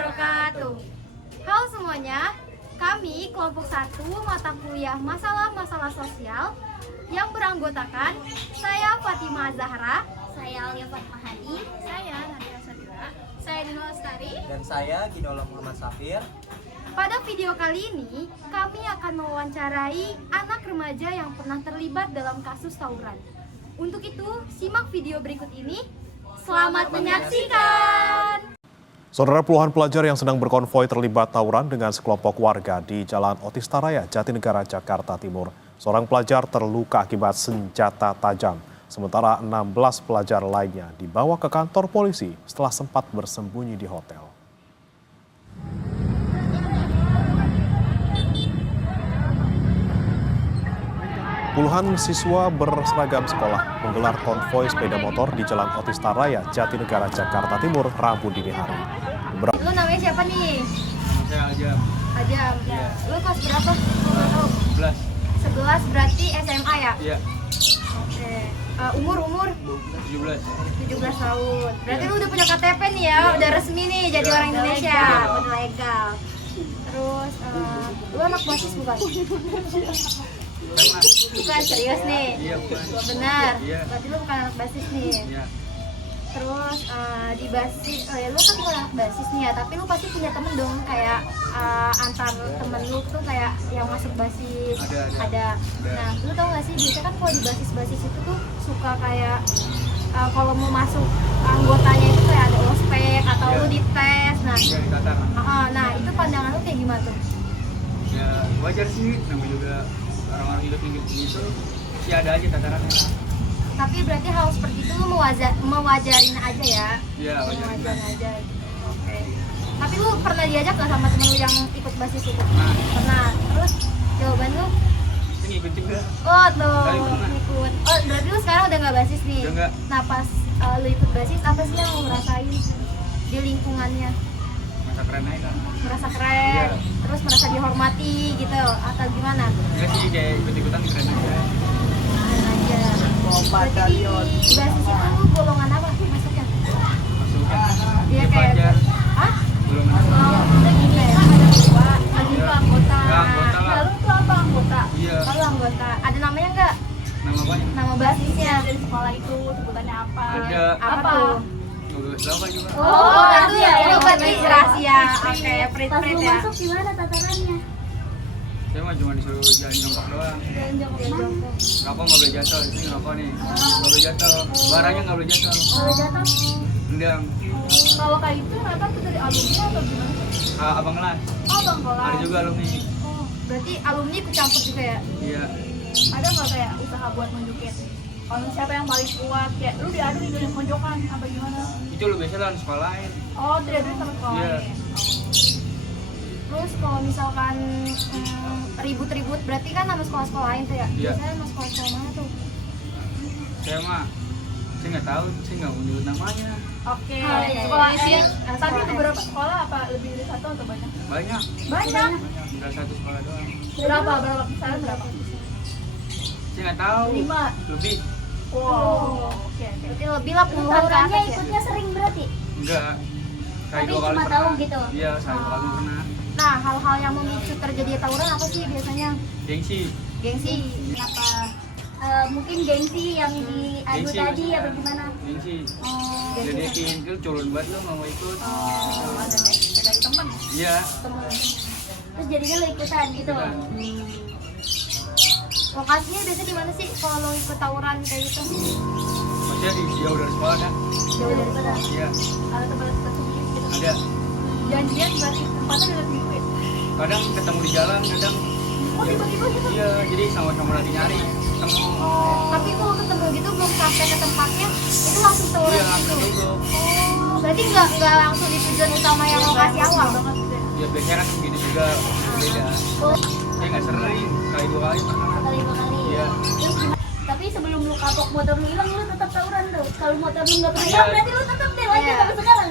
wabarakatuh. Halo semuanya, kami kelompok 1 mata kuliah masalah-masalah sosial yang beranggotakan saya Fatimah Zahra, Saya Alia Fatmahani, saya Nadia Sadira, saya Dino Lestari, Dan saya Ginola Muhammad Safir. Pada video kali ini, kami akan mewawancarai anak remaja yang pernah terlibat dalam kasus tawuran. Untuk itu, simak video berikut ini. Selamat menyaksikan! Saudara, puluhan pelajar yang sedang berkonvoi terlibat tawuran dengan sekelompok warga di Jalan Otista Raya, Jatinegara, Jakarta Timur. Seorang pelajar terluka akibat senjata tajam, sementara 16 pelajar lainnya dibawa ke kantor polisi setelah sempat bersembunyi di hotel. Puluhan siswa berseragam sekolah menggelar konvoi sepeda motor di Jalan Otista Raya, Jatinegara, Jakarta Timur, Rabu dini hari. Lu namanya siapa nih? Saya Ajam. Ajam. Iya. Lu kelas berapa? 11. 11 berarti SMA ya? Iya. Oke. Umur 17. 17 tahun. Berarti lu udah punya KTP nih ya, udah resmi nih jadi orang Indonesia, udah legal. Terus lu anak BASIS bukan? Bukan, serius nih? Iya, bukan. Benar. Iya. Berarti lu bukan anak BASIS nih. Iya. Terus di BASIS, lu kan bukan anak BASIS nih ya, tapi lu pasti punya temen dong kayak antar temen lu tuh kayak yang masuk BASIS. Ada. Nah, lu tau gak sih biasanya kan kalau di BASIS itu tuh suka kayak kalau mau masuk anggotanya itu kayak ada ospek atau Iya. lu dites. Nah, Iya, dikatakan. nah itu pandangan lu kayak gimana tuh? Ya, wajar sih, namanya juga orang-orang hidup gitu. Sih ada aja tatarannya. Tapi berarti hal seperti itu lu mewajarin aja ya? Iya, wajarin. Mewajarin aja. Oke. Tapi lu pernah diajak gak sama temen lu yang ikut BASIS itu? Nah. Pernah. Terus jawaban lu? Ini ikut juga. Oh tuh, Kali pernah. ikut. Oh berarti lu sekarang udah gak BASIS nih? Udah nggak. Nah pas lu ikut BASIS, apa sih yang lu rasain di lingkungannya? Masa keren aja kan. Merasa keren, Iya. terus merasa dihormati gitu, atau gimana? Enggak sih, kayak ikut-ikutan keren aja. Keren aja. Berarti di BASIS itu lu golongan apa masuknya? Masuknya. Iya Ya, kayak pelajar. Hah? Belum Oh, masuk. udah gini ya, ada dua, ada Iya. anggota. Ya, anggota lah. Lalu tuh apa anggota? Iya. Lalu anggota. Ada namanya nggak? Nama apanya? Nama BASISnya? dari sekolah itu sebutannya apa? Ada. Apa tuh? Nggak apa juga. Oh, rahasia, itu berarti rahasia. rahasia. Oke, Oke, Pas print-print lu ya. masuk gimana tatarannya? Saya mah cuma disuruh jalan jongkok doang. Jalan jongkok mana? Rokok nggak boleh jatuh, di sini rokok nih. Nggak boleh jatuh. Barangnya nggak boleh jatuh. Kalau jatuh, Endang. Kalau kayak itu ternyata tuh dari alumni atau gimana? Abang kelas. Oh, bang kelas. Ada juga alumni. Oh, berarti alumni ikut campur juga ya? Iya. ada nggak kayak usaha buat nunjukin? Kalau siapa yang paling kuat, kayak lu diadu nih dari pojokan, apa gimana? Itu lu biasa lah sekolah lain. Oh, tidak ada sama sekolah Iya. lain. Terus kalau misalkan ribut-ribut, berarti kan nama sekolah-sekolah lain tuh ya? Iya. Biasanya nama sekolah-sekolah mana tuh? Saya mah saya nggak tahu, saya nggak mau nyebut namanya. Oke. iya, Sekolah iya. Tapi Sekolah beberapa sekolah apa lebih dari satu atau banyak? Banyak. Banyak. Nggak satu sekolah doang. Berapa misalnya berapa? Saya nggak tahu. 5. Lebih. Wow. Oke. Berarti lebih lah puluhan ke Tawurannya atas ya? ikutnya sering berarti? Enggak. Kayak Tapi 2 kali cuma pernah. tahu gitu? Iya, saya 2 kali pernah. Nah, hal-hal yang memicu terjadi tawuran apa sih biasanya? Gengsi. Gengsi? Kenapa? Mungkin gengsi yang diadu Gengsi tadi maksudnya. apa gimana? Gengsi. Oh, Ledekin, itu culun banget lu nggak mau ikut. Ada dari teman. Iya. terus jadinya lo ikutan gitu? Ikutan. Lokasinya biasanya di mana sih kalau lo ikut tawuran kayak gitu? Maksudnya di jauh dari sekolah kan? Jauh dari sana. Iya. Ada tempat sendiri gitu. Ada. Janjian berarti tempatnya udah minggu ya? Kadang ketemu di jalan, kadang Oh, tiba-tiba gitu. iya, jadi sama-sama lagi nyari. Ketemu. Tapi kalau ketemu gitu belum sampai ke tempatnya, itu langsung tawuran Iya, gitu? langsung dulu. Oh, berarti nggak langsung di tujuan utama yang lokasi awal? Banget gitu ya. Ya biasanya kan begitu juga, beda. Saya nggak sering, sekali 2 kali pernah. Sekali 2 kali? Iya. Terus gimana? Tapi sebelum lu kapok motor lu hilang, lu tetap tawuran tuh? Kalau motor lu nggak pernah Iya. hilang, berarti lu tetap deh lanjut Iya. sampai sekarang?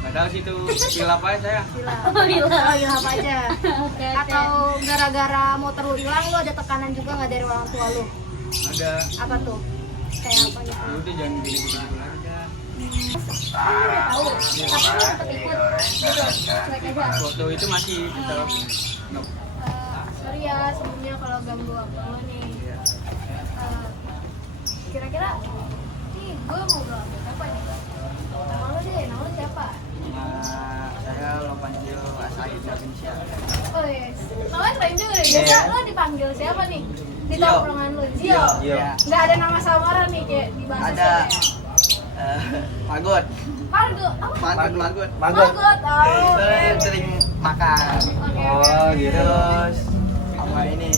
Nggak tahu sih itu hilap aja saya. Oh hilang. Oh, iya apa aja? Oke. Atau gara-gara motor lu hilang, lu ada tekanan juga nggak dari orang tua lu? Ada. Apa tuh? Kayak apa gitu? Ya udah jangan gitu aja. Lu udah tahu, tapi lu tetap ikut. cuek aja. Foto itu masih tetap no. Sorry ya sebelumnya kalau ganggu waktu lo nih. Kira-kira nih gue mau bilang apa nih? Nama lo deh, nama lo siapa? Saya Lopanjo Asaid Davinsyah. Oh yes, namanya keren juga deh. Biasa lo dipanggil siapa nih? Di Zio. tongkrongan lo, Zio. Iya. Nggak ada nama samaran nih kayak di bahasa Ada. Magot. Margo, apa? Magot. Margot, oh. Saya sering makan. Oke. Terus sama ini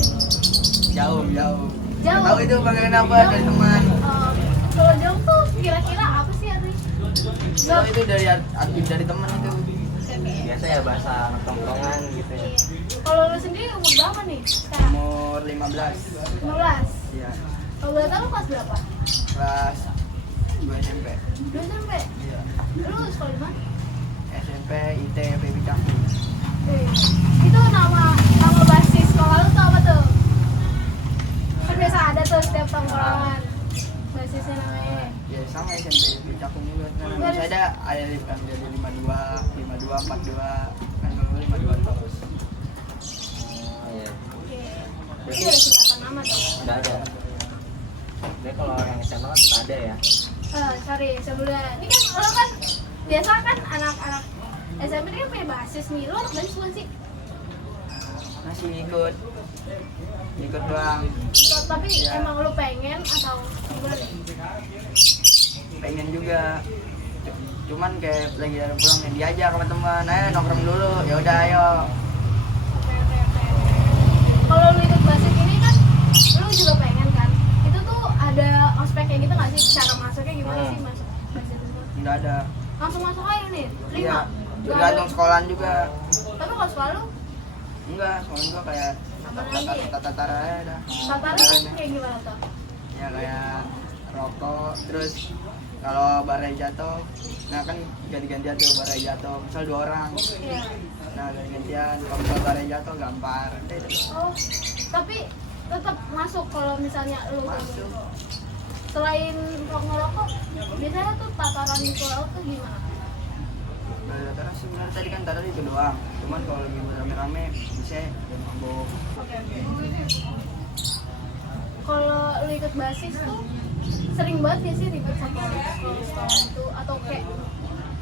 jauh. Jauh. Nggak tahu itu panggilan apa dari teman. Kalau jauh tuh kira-kira apa sih artinya? Jauh itu dari arti dari teman itu. Biasa ya bahasa anak tongkrongan gitu ya. Kalau lu sendiri umur berapa nih? Sekarang? Umur 15. 15. Iya. Kalau boleh tahu kelas berapa? Kelas 2 SMP. 2 SMP. Iya. Lu sekolah di mana? SMP IT PB Cakung. Itu nama basis sekolah lu tuh apa tuh? Kan biasa ada tuh setiap tongkrongan. Basisnya namanya. Ya sama SMP PB Cakung juga. Nah, saya ada kan jadi 52, 42, kan dulu 52 terus. Iya. Oke. Itu ada singkatan nama tuh. Udah ada. Dia kalau orang SMA kan ada ya. Sorry sebelumnya. Ini kan lo kan biasa kan anak-anak SMP ini kan punya basis nih. Lo anak basis bukan sih? Masih ikut doang. Tapi Ya. emang lo pengen atau gimana nih? Pengen juga. Cuman kayak lagi ada pulang yang diajak sama teman, ayo nongkrong dulu. Ya udah ayo. Oke. Kalau lu ikut basis ini kan lu juga pengen kan? Itu tuh ada ospek kayak gitu nggak sih? Cara masuknya gimana sih masuk basis itu? Enggak ada. Langsung masuk aja nih? Iya. Terima? Tergantung sekolahan juga. Tapi kalau sekolah lu, Enggak, sekolah gua kayak tata aja dah. tataran tuh kayak gimana tuh? Ya kayak rokok, terus kalau barai jatuh, nah kan ganti-gantian tuh barai jatuh, misal 2 orang, Iya. nah ganti-gantian, kalau misal barai jatuh gampar, Oh, tapi tetap masuk kalau misalnya lu masuk. selain ngerokok, biasanya tuh tataran di sekolah lu tuh gimana? Terus sebenarnya tadi kan taruh itu doang, cuman kalau lagi rame-rame bisa mabok. Oke. Kalau lu ikut basis tuh sering banget gak sih ribet sama sekolah itu atau kayak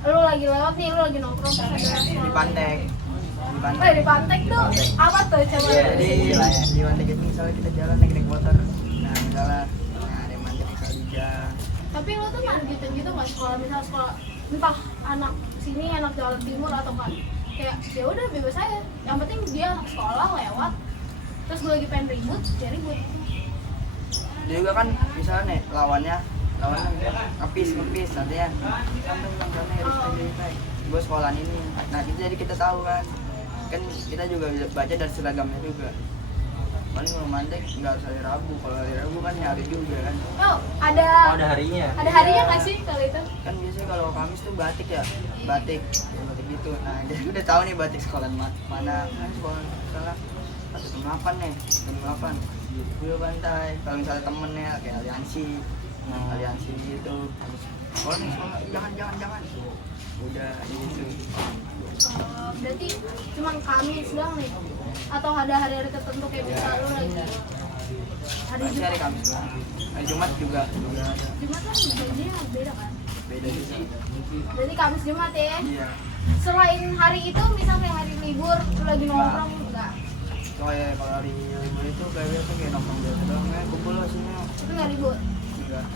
lu lagi lewat nih, lu lagi nongkrong terus ada sekolah. Di Pantek. Di Pantek tuh apa tuh coba? Jadi di Pantek itu misalnya kita jalan naik motor, nah misalnya ada yang manjat misalnya di jalan. Tapi lu tuh nargetin gitu nggak sekolah, misal sekolah entah anak sini anak Jalan Timur atau kan kayak ya udah bebas aja, yang penting dia anak sekolah lewat terus gue lagi pengen ribut ya ribut. Dia juga kan misalnya nih lawannya ngepis artinya sampai harus gue sekolahan ini. Nah itu jadi kita tahu kan kita juga bisa baca dari seragamnya juga. Paling kalau mandek nggak harus hari Rabu, kalau hari Rabu kan nyari juga kan. Oh ada Harinya. ada harinya nggak sih kalau itu? Kan biasanya kalau Kamis tuh batik gitu. Nah jadi udah tahu nih batik sekolah mana. Nah sekolah salah 1/8 nih, 1/8 gue bantai. Kalau misalnya temennya kayak aliansi gitu. Kalau nih sekolah jangan. Udah gitu. Berarti cuma Kamis doang nih? Atau ada hari-hari tertentu kayak bisa lu lagi hari Masih hari Jumat? Kamis doang. Hari Jumat juga ada. Jumat kan gajinya beda kan? Beda juga. Berarti Kamis Jumat ya? Iya. Selain hari itu misalnya hari libur lu lagi nongkrong enggak? Kayak kalau hari libur itu kayak biasa kayak nongkrong biasa doang ya, kumpul lah sini. Tapi nggak libur? Enggak.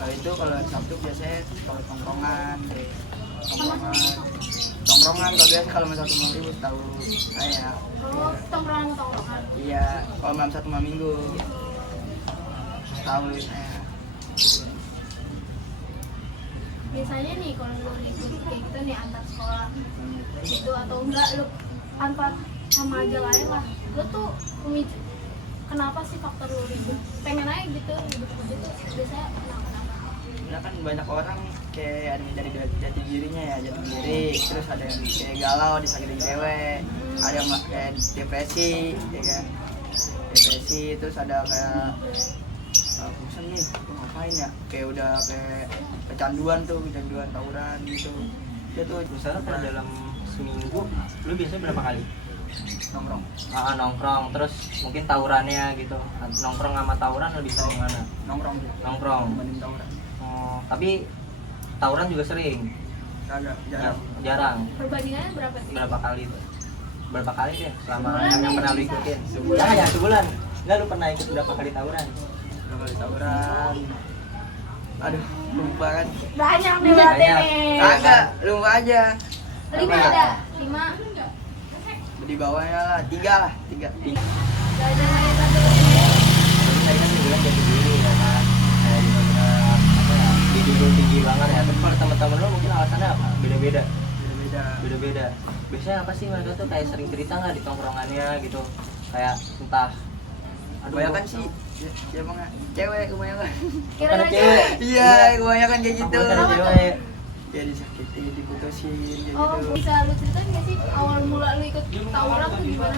Kalau itu kalau Sabtu biasanya kalau tongkrongan kalau biasa kalau malam Sabtu malam Minggu tahu saya. Oh, tongkrongan. Iya, kalau malam Sabtu malam Minggu tahu saya. Biasanya nih kalau lu libur kayak gitu nih antar sekolah gitu atau enggak lu antar sama aja lain lah, lu tuh pemicu kenapa sih faktor lu libur? Pengen aja gitu libur gitu biasanya kenapa? Nah kan banyak orang kayak ada yang dari jati dirinya ya, jati diri, terus ada yang kayak galau disakitin cewek, ada yang kayak depresi, ya kan, terus ada kayak bosan nih, ngapain ya, kayak udah kayak kecanduan tawuran gitu. dia tuh Misalnya kalau dalam seminggu lu biasanya berapa kali nongkrong nongkrong, terus mungkin tawurannya gitu, nongkrong sama tawuran lebih sering mana? nongkrong dibanding tawuran. Oh, tapi tawuran juga sering? Kagak, jarang. Jarang. Perbandingannya berapa sih? Berapa kali tuh? Berapa kali deh selama Sebulan yang nih, pernah lu bisa. ikutin? Sebulan. Ya, sebulan. Enggak, lu pernah ikut berapa kali tawuran? Berapa kali tawuran? Aduh, lupa kan. Banyak nih berarti Banyak. nih. Kagak, lupa aja. 5 Tapi- ada, 5. Di bawahnya lah, 3 lah, 3. Gak ada yang satu. Tapi tadi kan lu bilang jati diri ya kan? Kayak bener-bener apa ya, tinggi banget ya. Tapi kalau teman-teman lu mungkin alasannya apa? Beda-beda. Beda-beda. Beda-beda. Biasanya apa sih mereka tuh kayak sering cerita nggak di tongkrongannya gitu? Kayak entah Kebanyakan sih, ya bang, cewek kebanyakan. Kira-kira Ada cewek. Iya, kebanyakan kayak gitu. Ada cewek. Ya disakiti, diputusin, kayak Oh, gitu. bisa lu ceritain nggak sih awal mula lu ikut tawuran tuh gimana?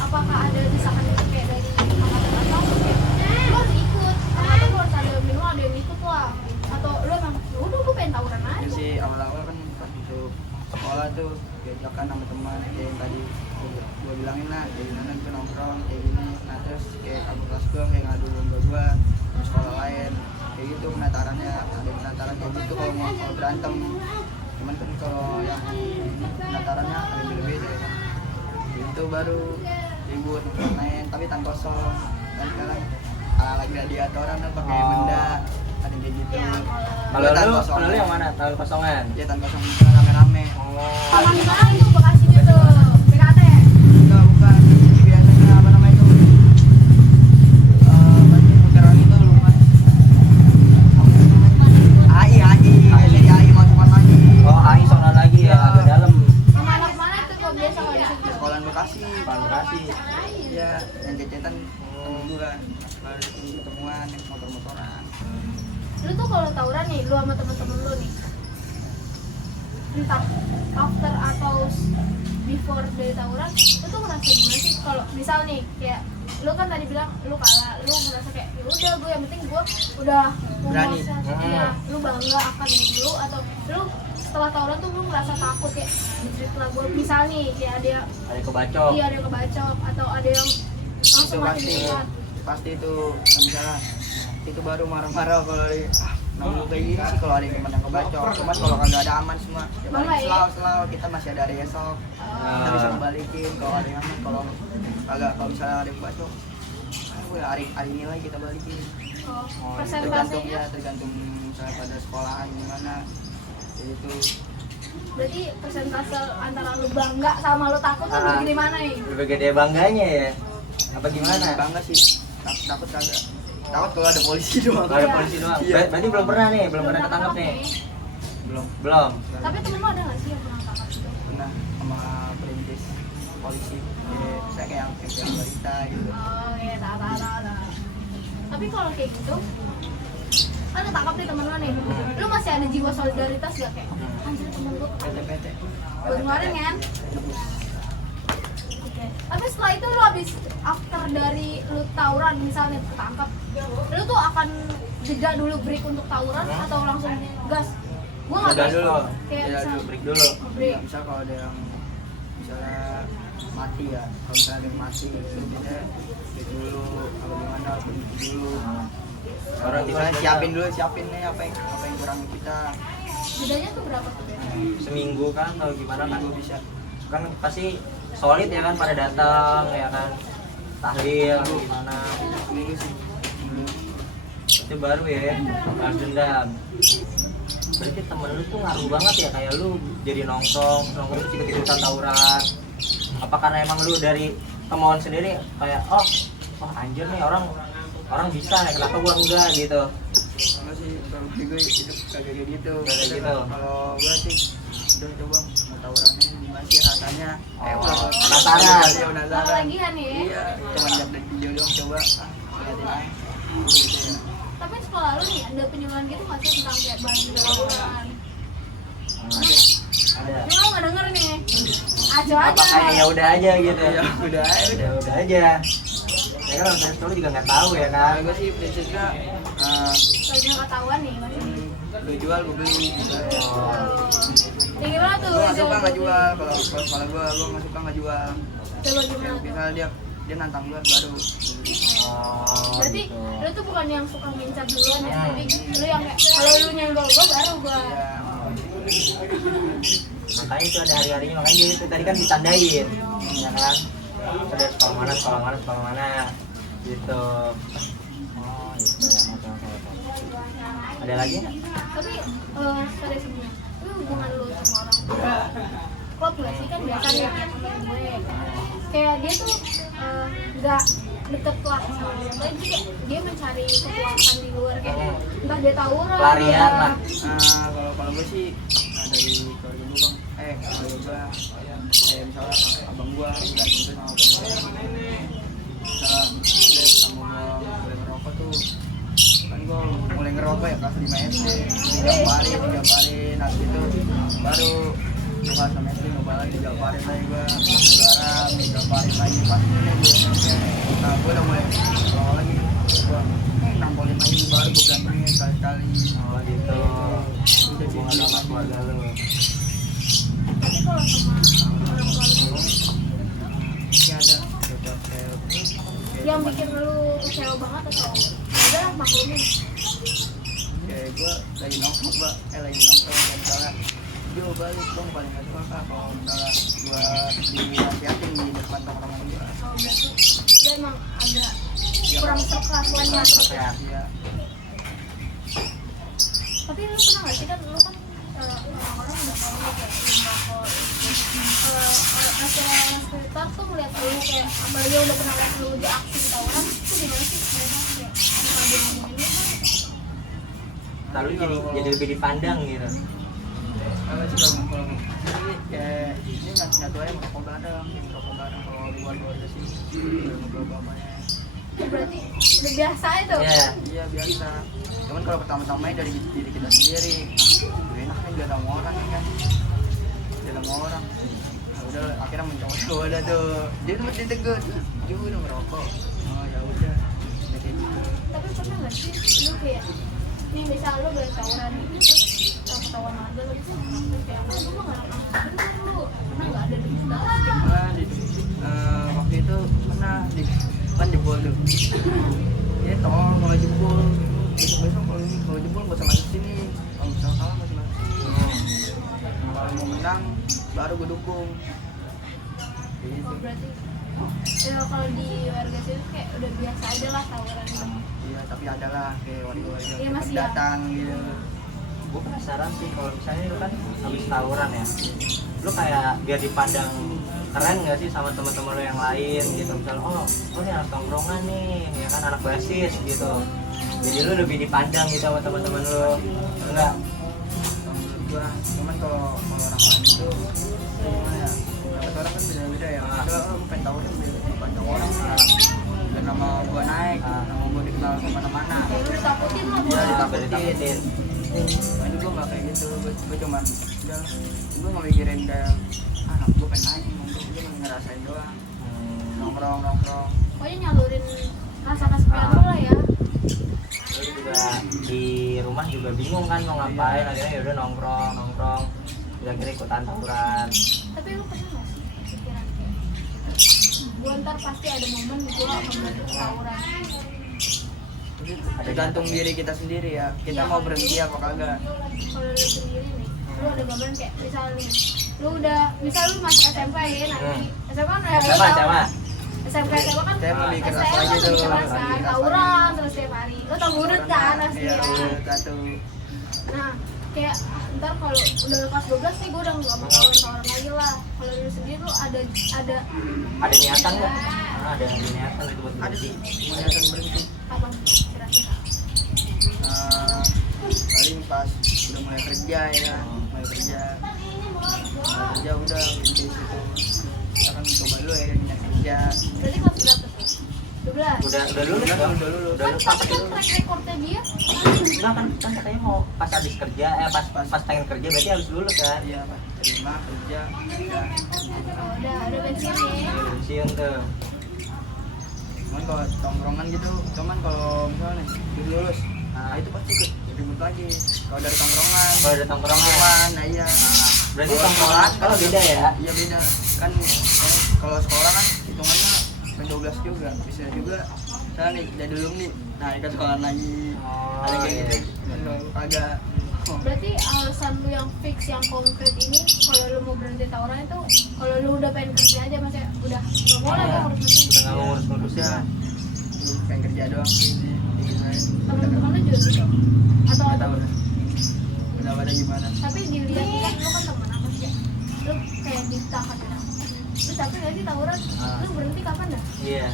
Apakah ada desakan itu kayak dari angkatan atau kayak lu harus ikut, angkatan lu harus ada minimal ada yang ikut lah, atau lu emang "Ya udah gue pengen tawuran Ya aja. sih, awal-awal kan pas masuk sekolah tuh diajakan sama teman kayak yang tadi gue bilangin lah, kayak gimana tuh nongkrong kayak gini. Nah terus kayak kakak kelas gue kayak ngadu lomba gue sama sekolah lain kayak gitu, penatarannya ada penataran kayak gitu kalau berantem. Cuman kan kalau yang penatarannya ada yang beda-beda ya kan. Itu baru ribut main tapi tanpa kosong. Dan sekarang ala gladiatoran kan pakai benda, ada yang kayak gitu. Kalau lu yang mana? Tahun kosongan. Ya tanpa kosong misalnya rame-rame. Oh. Sama di mana itu Bekasi gitu, BKT. Enggak, bukan. Ini biasanya apa namanya itu? Masih putaran itu lupa. AI masukkan lagi. Oh, AI sono lagi ya, agak dalam. Sama anak mana tuh kok biasa kalau di situ? Sekolah Bekasi. Bekasi. Iya, yang cecetan temen gua. Baru ketemuan yang motor-motoran. Lu tuh kalau tawuran nih, lu sama temen-temen lu nih, entah after atau before dari tawuran, lu tuh ngerasa gimana sih? Kalau misal nih, kayak lu kan tadi bilang lu kalah, lu ngerasa kayak ya udah gue yang penting gue udah Berani. ya, lu bangga akan diri lu, atau lu setelah tawuran tuh lu ngerasa takut kayak setelah gue misal nih kayak ada yang Ada kebacok. iya ada yang kebacok atau ada yang Itu langsung mati pasti. duluan. Pasti itu misalnya itu baru marah-marah kalau nongkrong kayak gini sih kalau ada yang menang kebacok. Cuma kalau kagak ada aman semua. Ya paling Bangga ya? selalu kita masih ada hari esok. Kita bisa kembalikin kalau ada yang aman. Kalau misalnya ada yang kebacok, hari ini lagi kita balikin. Oh, Tergantung persentasenya tergantung misalnya pada sekolahan gimana. Kayak gitu. berarti persentase antara lu bangga sama lu takut tuh Ah. di mana nih? Lebih gede bangganya ya. Apa gimana? Bangga sih. Takut kagak. Takut kalau ada polisi doang. Kalau ada polisi doang. Iya. Berarti belum pernah nih, belum pernah ketangkep nih. Belum. Belum. Tapi temen lu ada nggak sih yang pernah tangkap gitu? Pernah sama perintis polisi. Saya kayak berita gitu. Oh iya, tahu. Tapi kalau kayak gitu, kan ketangkap nih temen lu nih, lu masih ada jiwa solidaritas gak kayak anjir temen lu PT. buat ngeluarin kan? Oke. Tapi setelah itu lu habis after dari lu tawuran misalnya ketangkap, lu tuh akan jeda dulu break untuk tawuran atau langsung gas? Gua nggak Udah gas. dulu. Kayak Jeda misal dulu. Break dulu. break. Ya, bisa kalau ada yang misalnya mati ya. Kalau misalnya ada yang mati itu bisa break dulu. Kalau gimana berhenti dulu. Orang Misalnya tiba-tiba siapin nih apa yang kurang kita. Jedanya tuh berapa tuh? seminggu kan atau gimana kan? Minggu bisa. Kan pasti solid ya kan pada datang ya kan. Tahlil atau gimana. Minggu sih. Minggu. Itu baru ya, balas dendam. Berarti temen lu tuh ngaruh banget ya, kayak lu jadi nongkrong terus ikut-ikutan tawuran. Apa karena emang lu dari kemauan sendiri kayak oh anjir nih orang bisa nih, kenapa gua enggak gitu. Enggak sih, kalau gue hidup kagak kayak gitu. Kagak gitu. Kalau gue sih udah coba mau tawurannya gimana sih rasanya. Oh, penasaran. Iya, Kalau penasaran. lagian ya. Iya, cuma lihat dari video doang coba. Lihatin aja. Gitu ya. Tapi sekolah lu nih ada penyuluhan gitu nggak sih tentang kayak bahan tawuran? Ada. Cuma lu nggak denger nih. Aja Apa aja. kayak ya udah aja gitu. Ya udah aja udah. Ya udah aja. Ya kan orang sekolah juga nggak tahu ya kan. Kalau gue sih prinsipnya Kalau nggak ketahuan nih masih. lu jual gue beli gitu. Ya gimana tuh? Gue nggak suka nggak jual, kalau sekolah gue nggak suka nggak jual. Coba gimana tuh? Misalnya dia nantang gue baru gue beli. Berarti gitu. lu tuh bukan yang suka ngincar duluan ya, tapi lu yang kayak kalau lu nyenggol gua baru gua. Ya, Makanya itu ada hari-harinya, makanya itu tadi kan ditandain ya kan, ada sekolah mana gitu. Oh gitu ya. Oke. Ada lagi nggak? Tapi pada sebenarnya lu hubungan lu sama orang tua klop gak sih? Kan biasanya kayak temen gue kayak dia tuh nggak deket lah sama orang tua, jadi kayak dia mencari kepuasan di luar kayak entah dia tawuran Pelarian lah. kalau gue sih dari keluarga gue bang, keluarga gue misalnya abang gue udah gitu sama abang gue, misalnya dia sama gue mulai ngerokok tuh, kan gue mulai ngerokok ya kelas 5 SD, digambarin, habis itu baru kelas 6 SD nyoba lagi, digambarin lagi gue masuk garam, digambarin lagi pas ini gue SMP. Nah gue udah mulai ngerokok lagi, gue nampolin lagi, baru gue gantungin sekali-sekali. Oh gitu. Udah Hubungan sama keluarga lu. tapi kalau sama orang tua lu Ini ada kayak yang bikin lu kecewa banget atau udah maklumin kayak gue lagi nongkrong dan misalnya dia balik dong paling gak suka kak kalau misalnya gue dinasihatin di depan tongkrongan gue. oh berarti lu emang agak kurang serk lah soalnya. Iya. Tapi lu pernah gak sih kan lu kan orang-orang udah tahu lu kayak lu merokok orang sekitar tuh ngeliat lu kayak apalagi udah pernah liat lu di aksi di tawuran itu gimana sih mereka kayak kalau dia ngomongin lu kan Lalu jadi lebih dipandang gitu. Kalau sih kalau jadi kayak ini nyatu aja merokok bareng kalau luar ke sini ngobrol bapaknya. itu berarti udah biasa itu. Iya. Iya biasa. Cuman kalau pertama-tamanya dari diri kita sendiri, gak enak kan gak sama orang ya kan, gak sama orang. Nah, udah akhirnya mencoba udah tuh. Dia tuh masih tegur, juga udah merokok. Oh ya udah kayak gitu. Tapi pernah gak sih lu kayak nih misal lu udah tawuran terus ketahuan aja lu bisa terus kayak lu mah gak ngerti lu pernah gak ada di dalam Waktu itu pernah di kan jebol tuh. Dia tolong kalau jebol, besok kalau jebol gak usah masuk sini. Kalau misalnya kalah masih masuk sini. Kalau mau menang baru gue dukung. Gitu. oh berarti ya kalau di warga sini kayak udah biasa aja lah tawuran gitu. Iya, tapi ada lah kayak warga-warga Iya, masih datang gitu. Gue penasaran sih kalau misalnya lu kan habis tawuran ya, lu kayak biar dipandang keren nggak sih sama teman-teman lu yang lain gitu, misalnya oh ini anak tongkrongan nih ya kan, anak basis gitu, jadi lu lebih dipandang gitu sama teman-teman lu enggak? Kalau menurut gua, cuman kalau orang lain itu gimana ya? Dapat orang kan beda-beda ya. Kalau lu pengen tahu kan beda banyak orang ya. Dan nama gua naik, nama gua dikenal kemana-mana. Ya lu ditakutin lah Iya, gua. ditakutin. Nah, ini gua nggak kayak gitu. Gua cuman udah, gua nggak mikirin kayak anak gua pengen naik, gua cuma ngerasain doang. Nongkrong. Pokoknya nyalurin rasa kesepian lu lah ya. Lu juga di rumah juga bingung kan mau ngapain, akhirnya yaudah nongkrong udah kira ikutan tawuran. Tapi lu pernah gak sih pikiran kayak gua ntar pasti ada momen gua akan berhenti tawuran. Tergantung diri kita sendiri ya. Kita mau berhenti apa kagak. Kalau lu sendiri nih, lu ada gambaran kayak misalnya nih, lu udah misal lu masuk SMP ya nanti SMP kan Sama SMP kan Saya mau bikin SMP rasa kan aja lebih tuh. keras kan, tawuran terus tiap hari lu tau murid kan pasti Iya, ya. udah satu. Nah kayak ntar kalau udah kelas 12 nih gue udah nggak mau tawuran lagi lah. Kalau lu sendiri lu ada niatan nggak? Ada niatan itu buat Ada berhenti. sih, niatan berhenti. apa kira-kira? Paling pas udah mulai kerja ya kan, mulai kerja udah berhenti situ. Kita kan coba dulu ya minat kerja. Berarti kelas berapa tuh? 12. Udah lulus dong? Udah lulus. Udah lulus. Tapi kan track recordnya dia Enggak kan katanya mau pas habis kerja, pas pengen kerja berarti harus lulus kan? Iya Pak, terima kerja. Udah. udah pensiun nih. Pensiun tuh. Cuman kalau tongkrongan gitu, cuman kalau misalnya udah lulus, nah itu pasti ikut ribut lagi. Kalau dari tongkrongan. Kalau ada tongkrongan. Tongkrongan, nah iya. Berarti Kalau tongkrongan sekolah kalau beda ya? Iya beda. Kan kalau sekolah kan hitungannya sampai 12 juga. Bisa juga misalnya nih dari dulu nih. Nah, kita sekolah lagi. Oh, Ada kayak iya. gitu. Kagak. Berarti alasan lu yang fix yang konkret ini kalau lu mau berhenti tawuran itu kalau lu udah pengen kerja aja maksudnya udah nggak mau lah Iya. gua harus kerja. Udah nggak mau ngurus-ngurusnya. Lu pengen kerja doang sih. Teman-teman lu juga gitu atau Nggak ada tahu dah. Udah pada gimana? tapi dilihat lu kan teman apa sih ya? Lu kayak ditahan ya. Terus tapi nggak sih tawuran? Lu berhenti kapan dah? Iya.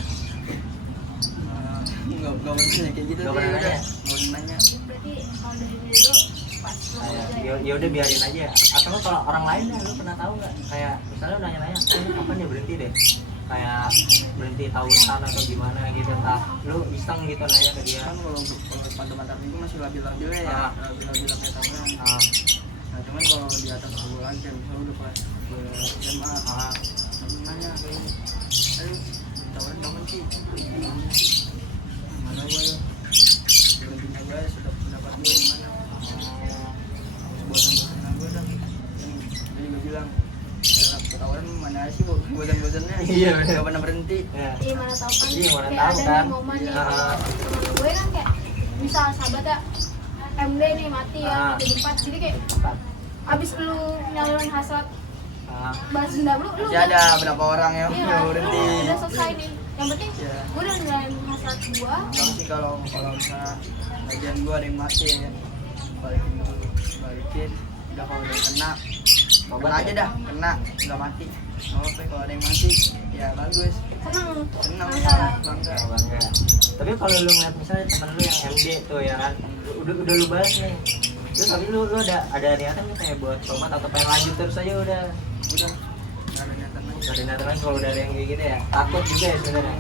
Nggak pernah kayak gitu Nggak sih, pernah udah. nanya? Mau nanya. Berarti kalau dari diri lu pas lu kerja ya. Ya udah biarin aja. Atau nggak kalau orang lain dah, lu pernah tahu nggak? Kayak misalnya lu nanya-nanya, kapan ya berhenti deh? Kayak berhenti tawuran atau gimana gitu, entah lu iseng gitu nanya ke dia. Kan kalau mantap-mantap itu masih labil-labilnya ya, Ah. labil-labil kayak tawuran. Ah, Nah, cuman kalau di atas bulan kan misalnya udah pas ke SMA, aku nanya kayak ini, aduh tawuran kapan sih? Mana gue ya? Berhentinya gue sudah pendapat gue gimana? Bosan-bosan gue dah. Jadi gue bilang, ya tawuran mana sih bosan-bosannya? Iya, bener. Gak pernah berhenti. ya. Iya mana tahu kan Iya, mana kayak tahu ada kan. nih momen nih Ah. temen gue kan kayak misal sahabatnya MD nih mati ya Ah. mati di tempat jadi kayak abis lu nyalurin hasrat Ah, balas dendam lu Masih ada berapa orang yang iya, mau berhenti? udah selesai nih yang penting Iya. gue udah nyalurin hasrat gua Kalau sih kalau misalnya bagian gua ada yang mati ya balikin udah kalau udah kena Tobat aja ya? dah kena nggak mati nggak apa kalau ada yang mati ya bagus seneng senang bangga bangga. Tapi kalau lu ngeliat misalnya temen lu yang MD tuh ya kan, udah lu bahas nih. Terus tapi lu ada niatan nih kayak buat tobat atau pengen lanjut terus aja udah. udah nggak ada niatan lagi Gak ada niatan lagi kalau udah ada yang kayak gitu ya. Takut juga ya sebenarnya.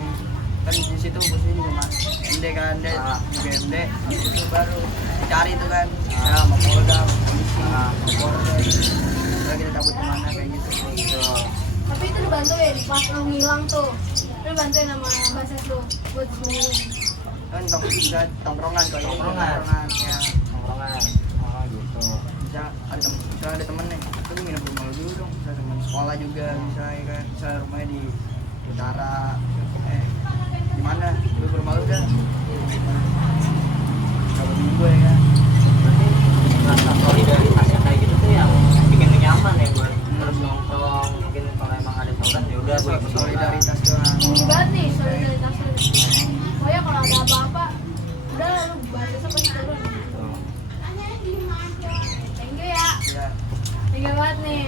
kan di situ bosnya juga mas MD kan MD Ah. juga MD itu baru cari tuh kan ya mau Polda mau polisi Ah. mau Polres udah kita takut kemana kayak gitu Gitu. tapi itu dibantuin pas lu ngilang tuh lu bantuin sama basis lu buat sembuhin kan bisa tongkrongan kalau ini Tongkrongan. ya Tongkrongan. Oh gitu. bisa ada temen nih itu gue nginep rumah lu dulu dong bisa temen sekolah juga bisa ya kan bisa rumahnya di utara di mana lu ke rumah lu dah berapa minggu ya kan Berarti rasa solidaritas yang kayak gitu tuh yang bikin lu nyaman ya buat terus nongkrong. Mungkin kalau emang ada tawuran ya udah gue ikut solidaritas doang tinggi banget nih solidaritas lu pokoknya kalau ada apa-apa udah lu basis apa sih turun thank you ya ya thank you banget nih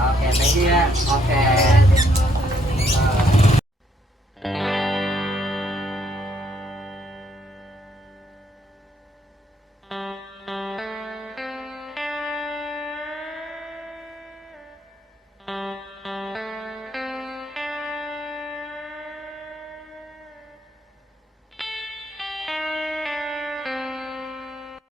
Oke, thank you ya. Oke. Thank you banget yang lu selalu nih.